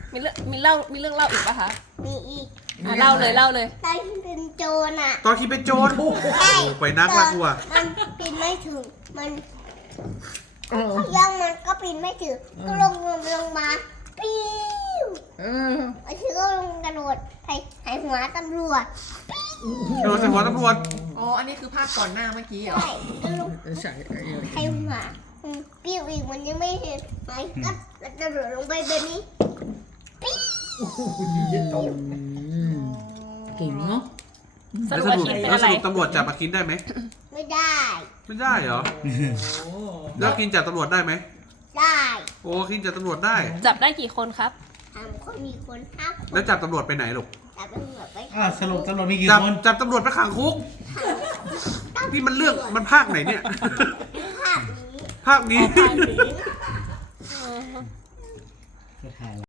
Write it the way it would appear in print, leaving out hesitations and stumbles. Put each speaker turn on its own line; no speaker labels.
มีเรื่องเล่าอีกปะคะ
มีอีก
เล่าเลย
ตอนที่เป็นโจรอ่ะ
ตอนที่เป็นโจร
ใช่
ไปนักละกลัว
มันปีนไม่ถึงมันยังมันก็ปีนไม่ถึงก็ลงมาปิ้วไอ้ที่ก็ลงกระโดดใส่หัวตำรวจ
โดนใส่หัวตำรวจ
อ๋ออันนี้คือภาพก่อนหน้าเมื่อกี้เหรอ
ใช่ก็ลง
ใช่
ใส่หัวปิ้วอีกมันยังไม่เห็นไหมก็กระโดดลงไปแบบนี้ปิ้ว
เก่งเนาะ
สรุปว่าคิดเป็นอะไร
สรุปตำรวจจับอาคินได้ไหม
ไม่ได้
ไม่ได้เหรอแล้วคินจับตำรวจได้ไหม
ได้
โอ้คินจับตำรวจได้
จับได้กี่คนครับ
คนมีคนห้าคน
แล้วจับตำรวจไปไหนลูก
จับตำรวจไป
สรุปตำรวจมีกี่
จับ
คน
จับตำรวจไปขังคุกนี่มันเรื่องมันภาคไหนเนี่ย
ภาพนี้
ภาคนี้
ภาพนี้
ก็ถ่าย